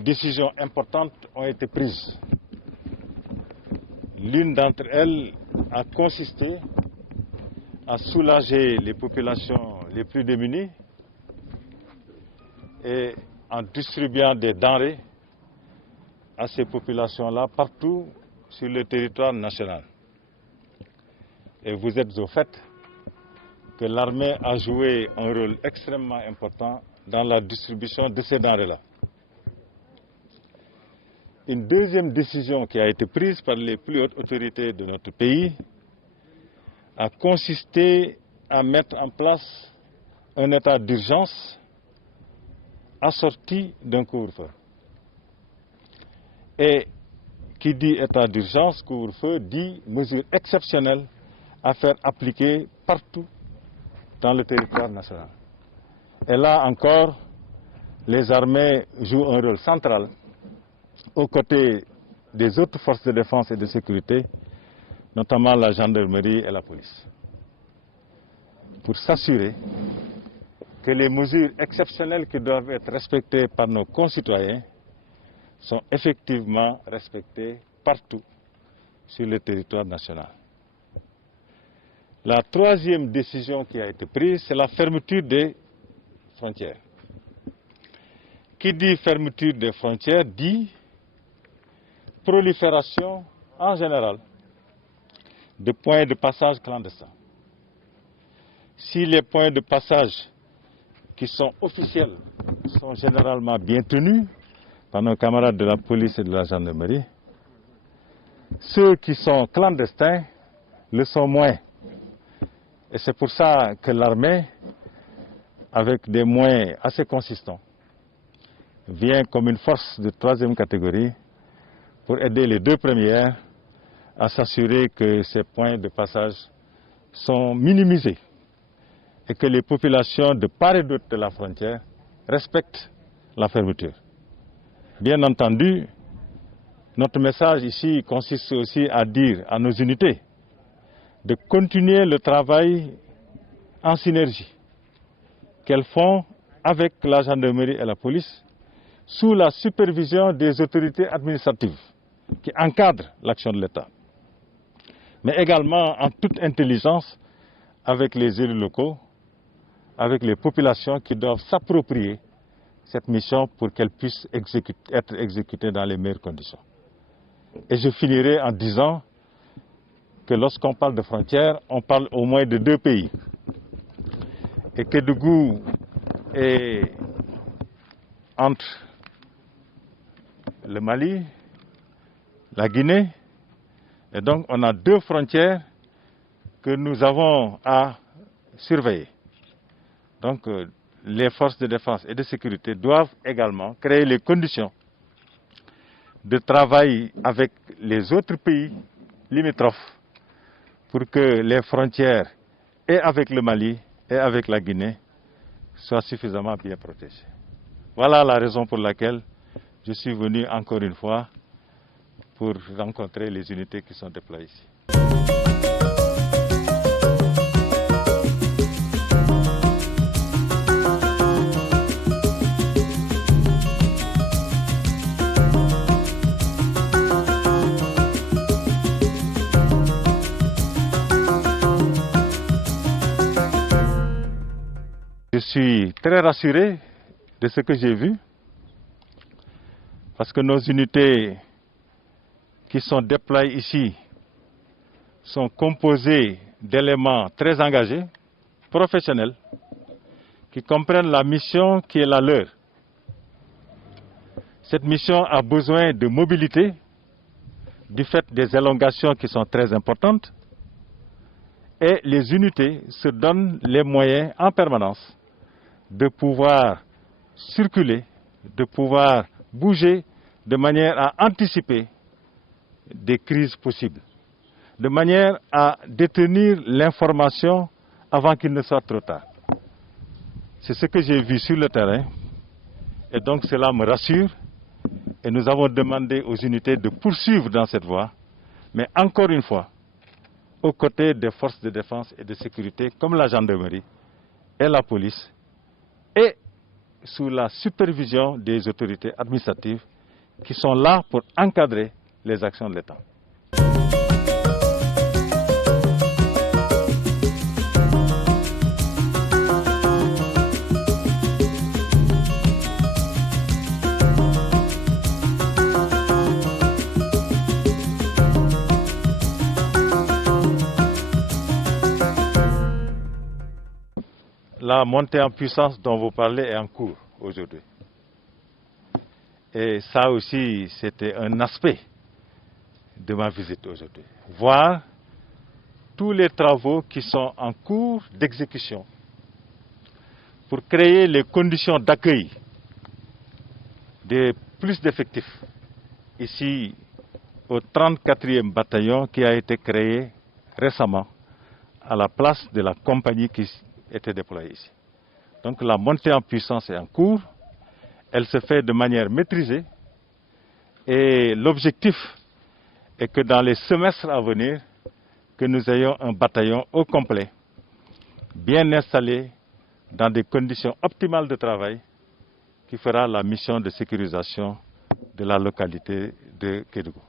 décisions importantes ont été prises. L'une d'entre elles a consisté à soulager les populations les plus démunies et en distribuant des denrées à ces populations-là partout sur le territoire national. Et vous êtes au fait que l'armée a joué un rôle extrêmement important dans la distribution de ces denrées-là. Une deuxième décision qui a été prise par les plus hautes autorités de notre pays a consisté à mettre en place un état d'urgence assorti d'un couvre-feu. Et qui dit état d'urgence, couvre-feu, dit mesures exceptionnelles à faire appliquer partout dans le territoire national. Et là encore, les armées jouent un rôle central aux côtés des autres forces de défense et de sécurité, notamment la gendarmerie et la police, pour s'assurer que les mesures exceptionnelles qui doivent être respectées par nos concitoyens sont effectivement respectées partout sur le territoire national. La troisième décision qui a été prise, c'est la fermeture des frontières. Qui dit fermeture des frontières dit prolifération en général de points de passage clandestins. Si les points de passage qui sont officiels sont généralement bien tenus par nos camarades de la police et de la gendarmerie, ceux qui sont clandestins le sont moins. Et c'est pour ça que l'armée, avec des moyens assez consistants, vient comme une force de troisième catégorie pour aider les deux premières à s'assurer que ces points de passage sont minimisés et que les populations de part et d'autre de la frontière respectent la fermeture. Bien entendu, notre message ici consiste aussi à dire à nos unités de continuer le travail en synergie qu'elles font avec la gendarmerie et la police sous la supervision des autorités administratives qui encadrent l'action de l'État, mais également en toute intelligence avec les élus locaux, avec les populations qui doivent s'approprier cette mission pour qu'elle puisse être exécutée dans les meilleures conditions. Et je finirai en disant que lorsqu'on parle de frontières, on parle au moins de deux pays. Et Kédougou est entre le Mali, la Guinée, et donc on a deux frontières que nous avons à surveiller. Donc les forces de défense et de sécurité doivent également créer les conditions de travail avec les autres pays limitrophes pour que les frontières, et avec le Mali et avec la Guinée, soient suffisamment bien protégées. Voilà la raison pour laquelle je suis venu encore une fois pour rencontrer les unités qui sont déployées ici. Je suis très rassuré de ce que j'ai vu, parce que nos unités qui sont déployées ici sont composées d'éléments très engagés, professionnels, qui comprennent la mission qui est la leur. Cette mission a besoin de mobilité, du fait des élongations qui sont très importantes, et les unités se donnent les moyens en permanence de pouvoir circuler, de pouvoir bouger de manière à anticiper des crises possibles, de manière à détenir l'information avant qu'il ne soit trop tard. C'est ce que j'ai vu sur le terrain et donc cela me rassure et nous avons demandé aux unités de poursuivre dans cette voie, mais encore une fois, aux côtés des forces de défense et de sécurité comme la gendarmerie et la police, et sous la supervision des autorités administratives qui sont là pour encadrer les actions de l'État. La montée en puissance dont vous parlez est en cours aujourd'hui. Et ça aussi, c'était un aspect de ma visite aujourd'hui. Voir tous les travaux qui sont en cours d'exécution pour créer les conditions d'accueil de plus d'effectifs ici au 34e bataillon qui a été créé récemment à la place de la compagnie qui était déployée ici. Donc la montée en puissance est en cours, elle se fait de manière maîtrisée et l'objectif est que dans les semestres à venir, que nous ayons un bataillon au complet, bien installé, dans des conditions optimales de travail, qui fera la mission de sécurisation de la localité de Kédougou.